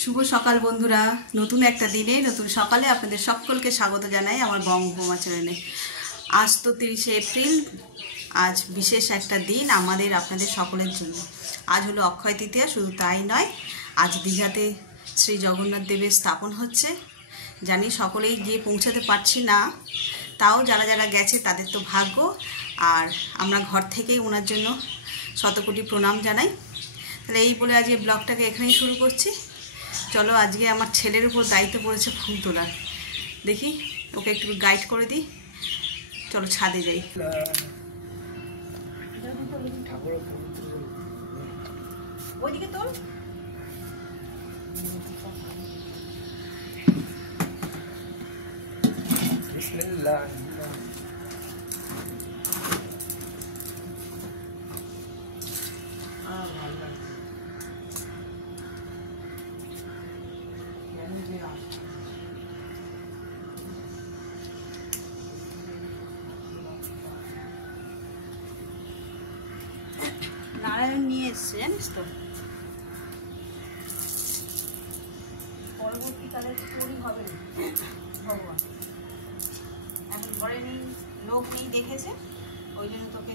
শুভ সকাল বন্ধুরা, নতুন একটা দিনে নতুন সকালে আপনাদের সকলকে স্বাগত জানাই আমার বঙ্গভূমা চ্যানেলে। আজ তো 30শে এপ্রিল, আজ বিশেষ একটা দিন আমাদের আপনাদের সকলের জন্য। আজ হলো অক্ষয় তৃতীয়া, শুধু তাই নয়, আজ দীঘাতে শ্রী জগন্নাথ দেবের স্থাপন হচ্ছে। জানি সকলেই গিয়ে পৌঁছাতে পারছি না, তাও যারা যারা গেছে তাদের তো ভাগ্য। আর আমরা ঘর থেকেই ওনার জন্য শতকোটি প্রণাম জানাই। তাহলে এই বলে আজকে ব্লগটাকে এখানেই শুরু করছি। চলো, আজকে আমার ছেলের উপর দায়িত্ব পড়েছে ফুল তোলার। দেখি ওকে একটু গাইড করে দিই। চলো ছাদে যাই। ওইদিকে তোল। নারায়ণ নিয়ে এসছে, জানিস তো, পরবর্তীকালে চুরি হবে ভগবান। এখন ঘরে নেই, লোক নেই, দেখেছে, ওই জন্য তোকে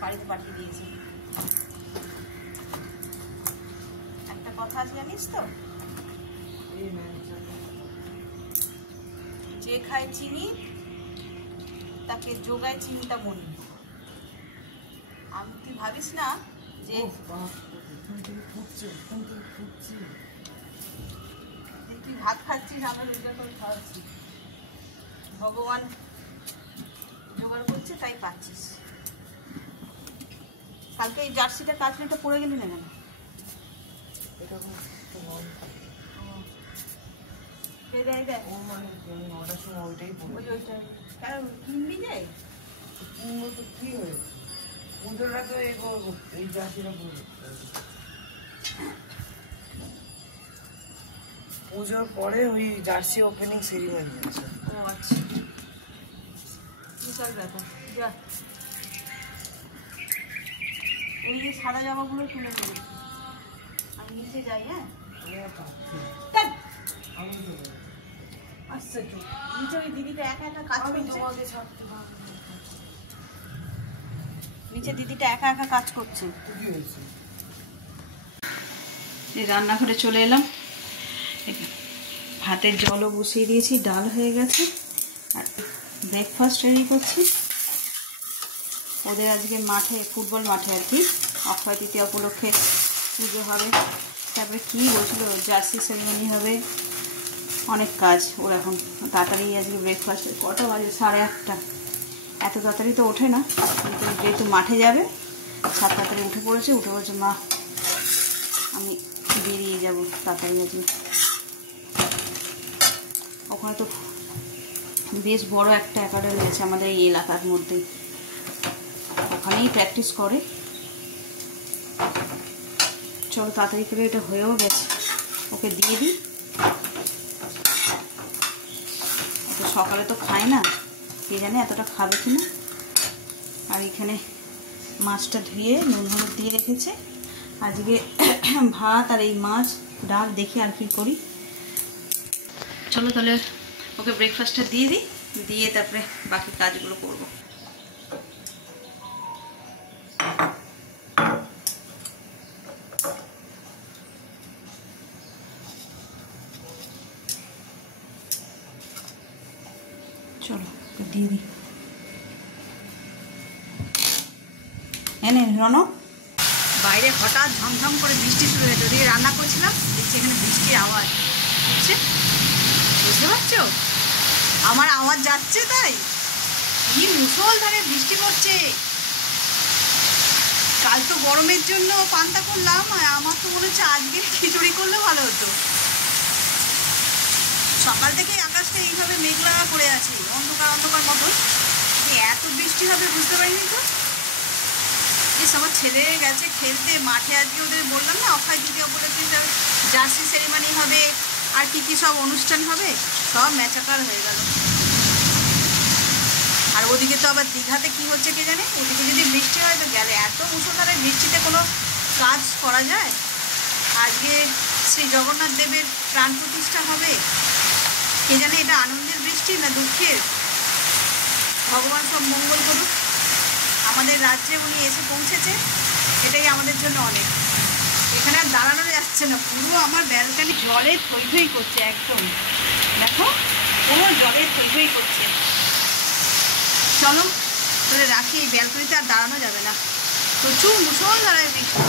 বাড়িতে পাঠিয়ে দিয়েছি। একটা কথা আছে জানিস তো, যে খায় চিনি তাকে যোগায় চিন্তামণি। আমি তুই ভাবিস না যে তুই ভাত খাচ্ছিস, আমরা রোজগার করে খাওয়াচ্ছি। ভগবান জোগাড় করছে, তাই পাচ্ছিস। কালকে এই জার্সিটা কাচলেটা পরে গেলি না কেন? কিনবি যে কি হয়েছে? পুজোর পরে ওই জার্সি ওপেনিং সেরিমনি আছে। ও আচ্ছা, বিশাল ব্যাপার। যা, এই যে সাদা জামাগুলো তুলে দেবে, আমি নিচে যাই। হ্যাঁ, আচ্ছা, নিচে ওই দিদিটা একা একা কাজ করছে। নিচে দিদিটা একা একা কাজ করছে। এই রান্নাঘরে চলে এলাম, ভাতের জলও বসিয়ে দিয়েছি, ডাল হয়ে গেছে, আর ব্রেকফাস্ট রেডি করছি। ওদের আজকে মাঠে, ফুটবল মাঠে আর কি, অক্ষয় তৃতীয়া উপলক্ষে পুজো হবে। তারপরে কী বলছিল, জার্সি সেরিমনি হবে, অনেক কাজ ওর। এখন তাড়াতাড়ি আজকে ব্রেকফাস্ট, কটা বাজে? 8:30। এত তাড়াতাড়ি তো ওঠে না, কিন্তু যেহেতু মাঠে যাবে 7 তাড়াতাড়ি উঠে পড়েছে। উঠে বলছে, মা আমি বেরিয়ে যাব তাড়াতাড়ি আজকে। ওখানে তো বেশ বড় একটা একাডেমি আছে আমাদের এই এলাকার মধ্যেই, ওখানেই প্র্যাকটিস করে। চলো তাড়াতাড়ি করে, এটা হয়েও গেছে, ওকে দিয়ে দিই। সকালে তো খায় না, কে জানে এতটা খাবে কিনা। আর এখানে মাছটা ধুয়ে নুন হলুদ দিয়ে রেখেছে। আজকে ভাত আর এই মাছ, ডাল, দেখি আর কি করি। চলো তাহলে ওকে ব্রেকফাস্টটা দিয়ে দিই, দিয়ে তারপরে বাকি কাজগুলো করব। চলো ওকে দিয়ে দিই। এনে রনো, বাইরে হঠাৎ ঝমঝম করে বৃষ্টি শুরু হয়েছে। ওদিকে রান্না করছিলাম, দেখছি এখানে বৃষ্টির আওয়াজ হচ্ছে, বুঝতে পারছো? আমার আওয়াজ যাচ্ছে, তাই কি মুষলধারে বৃষ্টি পড়ছে। কাল তো গরমের জন্য পান্তা করলাম, আমার তো মনে হচ্ছে আজকে খিচুড়ি করলে ভালো হতো। সকাল থেকে আকাশটা এইভাবে মেঘলা করে আছে, অন্ধকার অন্ধকার মতন। এত বৃষ্টি হবে বুঝতে পারিনি তো। বেশ, আমার ছেলে গেছে খেলতে মাঠে। আজকে ওদের বললাম না, অক্ষয় তৃতীয়া উপলক্ষে জার্সি সেরিমনি হবে, আর কি কি সব অনুষ্ঠান হবে, সব ম্যাচাকার হয়ে গেল। আর ওদিকে তো আবার দীঘাতে কি হচ্ছে কে জানে। ওদিকে যদি বৃষ্টি হয় তো গেলে, এত মুষলধারে বৃষ্টিতে কোনো কাজ করা যায়। আজকে শ্রী জগন্নাথ দেবের প্রাণ প্রতিষ্ঠা হবে। কে জানে এটা আনন্দের বৃষ্টি না দুঃখের। ভগবান সব মঙ্গল করুক। আমাদের রাজ্যে উনি এসে পৌঁছেছে, এটাই আমাদের জন্য অনেক। এখানে আর দাঁড়ানো যাচ্ছে না, পুরো আমার ব্যালকানি জলে থই থই করছে একদম। দেখো পুরো জলে থই থই করছে। চলো তাহলে রাখি, এই ব্যালকনিতে আর দাঁড়ানো যাবে না, প্রচুর মুষলধারায় বৃষ্টি।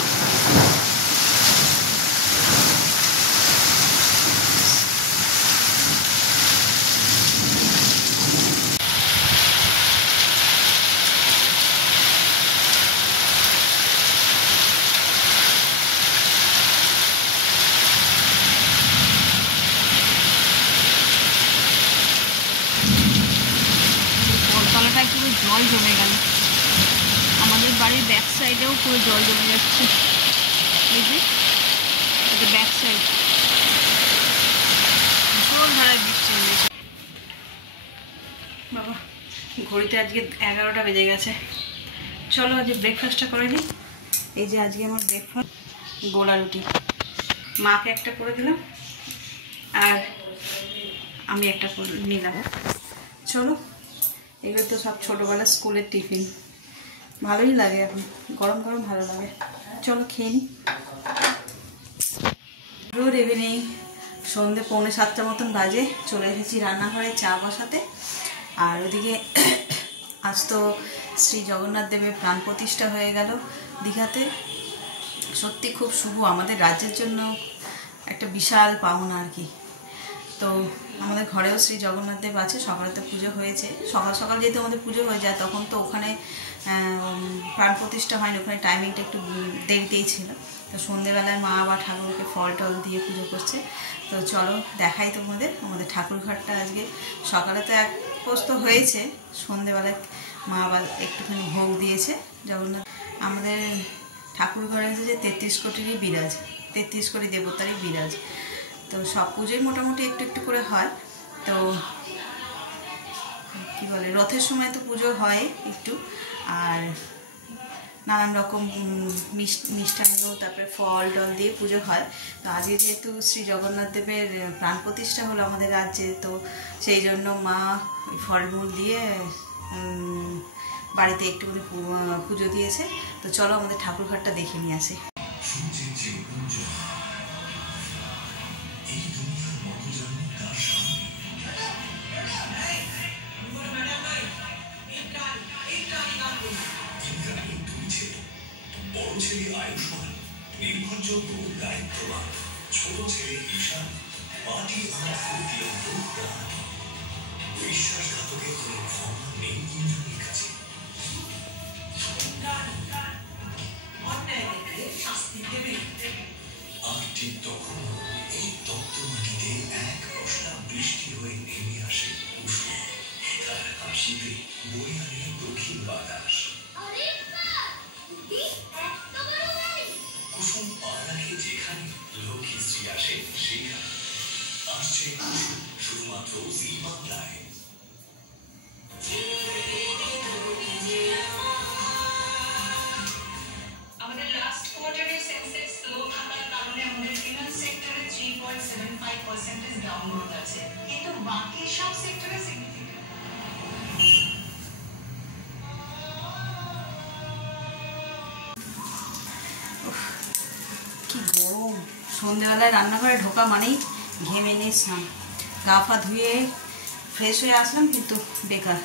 তলাটায় পুরো জল জমে গেল, আমাদের বাড়ির ব্যাক সাইডেও পুরো জল জমে যাচ্ছে। এই যে এটা ব্যাক সাইড, ভীষণ ধারায় বৃষ্টি হয়েছে। বাবা ঘড়িতে আজকে 11টা বেজে গেছে। চলো আজকে ব্রেকফাস্টটা করে নিই। এই যে আজকে আমার ব্রেকফাস্ট গোলা রুটি, মাকে একটা করে দিলাম আর আমি একটা করে নিলাম। চলো, এগুলো তো সব ছোটোবেলার স্কুলের টিফিন, ভালোই লাগে, এখন গরম গরম ভালো লাগে। চলো খেয়ে নিই। গুড ইভিনিং, সন্ধ্যে 6:45 মতন বাজে। চলে এসেছি রান্নাঘরে চা বসাতে। আর ওদিকে আজ তো শ্রী জগন্নাথ দেবের প্রাণ প্রতিষ্ঠা হয়ে গেল দীঘাতে। সত্যি খুব শুভ, আমাদের রাজ্যের জন্য একটা বিশাল পাওনা আর কি। তো আমাদের ঘরেও শ্রী জগন্নাথ দেব আছে, সকালে তো পুজো হয়েছে। সকাল সকাল যেহেতু আমাদের পুজো হয়ে যায়, তখন তো ওখানে প্রাণ প্রতিষ্ঠা হয়নি, ওখানে টাইমিংটা একটু দেরিতেই ছিল। তো সন্ধ্যেবেলায় মা আবার ঠাকুরকে ফল টল দিয়ে পুজো করছে। তো চলো দেখাই তোমাদের আমাদের ঠাকুর ঘরটা। আজকে সকালে তো এক পোস্ত হয়েছে, সন্ধ্যেবেলায় মা আবার একটুখানি ভোগ দিয়েছে জগন্নাথ। আমাদের ঠাকুর ঘরে হচ্ছে 33 কোটিরই বিরাজ, 33 কোটি দেবতারই বিরাজ। তো সব পুজোই মোটামুটি একটু একটু করে হয়। তো কী বলে, রথের সময় তো পুজো হয় একটু, আর নানান রকম মিষ্টান্ন, তারপরে ফল টল দিয়ে পুজো হয়। তো আজকে যেহেতু শ্রী জগন্নাথ দেবের প্রাণ প্রতিষ্ঠা হলো আমাদের রাজ্যে, তো সেই জন্য মা ওই ফলমূল দিয়ে বাড়িতে একটু পুজো দিয়েছে। তো চলো আমাদের ঠাকুর ঘরটা দেখে নিয়ে আসি। বড় ছেলে আয়ুষ্মান নির্ভরযোগ্য দায়িত্ববান, ছোট ছেলে ঈশান পার্টি আমার ফুর্তি প্রাণ। বিশ্বাসঘাতকের কোনো ক্ষমা নেই তিনজনের কাছে। আর ঠিক তখন এই তপ্ত মাটিতে এক পশলা বৃষ্টি হয়ে নেমে আসে কুসুম। তার হাসিতে বয়ে আনে দক্ষিণ বাতাস। কুসুম পা রাখে যেখানে, লক্ষ্মীশ্রী আসে সেখানে। আসছে কুসুম শুধুমাত্র জি বাংলায়। আমাদের লাস্ট কোয়ার্টারে সেন্সেক্স লো থাকার কারণে আমাদের ফিনান্স সেক্টরে 3.75% ডাউন গ্রোথ আছে, কিন্তু বাকি সব সেক্টরে সিগনিফিকেন্ট। কি গরম! সন্ধ্যেবেলায় রান্নাঘরে ঢোকা মানেই ঘেমে নিয়ে স্নান, গা ফা ধুয়ে ফ্রেশ হয়ে আসলাম, কিন্তু বেকার।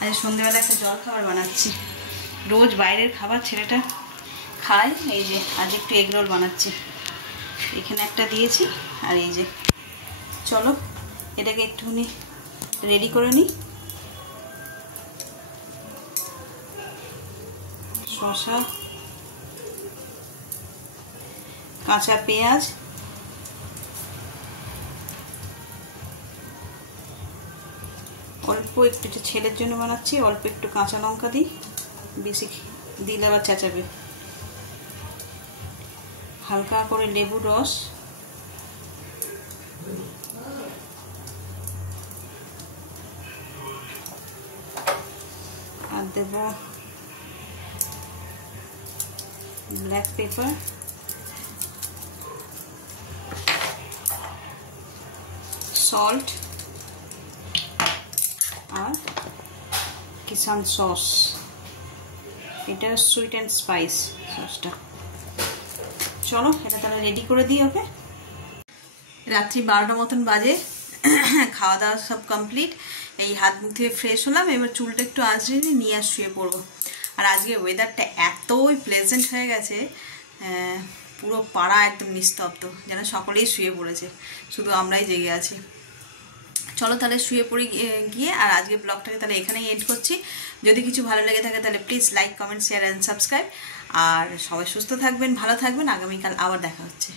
আজ সন্ধ্যেবেলা একটা জল খাবার বানাচ্ছি। রোজ বাইরের খাবার ছেলেটা খায়। এই যে আজ একটু এগ রোল বানাচ্ছি, এখানে একটা দিয়েছি। আর এই যে চলো এটাকে একটুখানি রেডি করে নিই। শসা, কাঁচা পেঁয়াজ, অল্প একটু ছেলের জন্য বানাচ্ছি, অল্প একটু কাঁচা লঙ্কা দিই, বেশি দিলে আবার চেঁচাবে। হালকা করে লেবুর রস, আর দেব ব্ল্যাক পেপার, সল্ট আর কিষান সস, এটা সুইট অ্যান্ড স্পাইস সসটা। চলো এটা তাহলে রেডি করে দিই। ওকে, রাত্রি 12টা মতন বাজে, খাওয়া দাওয়া সব কমপ্লিট। এই হাত মুখ ধুয়ে ফ্রেশ হলাম, এবার চুলটা একটু আঁচড়ে নিয়ে আর শুয়ে পড়বো। আর আজকে ওয়েদারটা এতই প্লেজেন্ট হয়ে গেছে, পুরো পাড়া একদম নিস্তব্ধ, যেন সকলেই শুয়ে পড়েছে, শুধু আমরাই জেগে আছি। চলো তাহলে শুয়ে পড়ি গিয়ে। আর আজকে ব্লগটাকে তাহলে এখানেই এন্ড করছি। যদি কিছু ভালো লেগে থাকে তাহলে please like, comment, share and subscribe. আর সবাই সুস্থ থাকবেন, ভালো থাকবেন। আগামীকাল আবার দেখা হচ্ছে।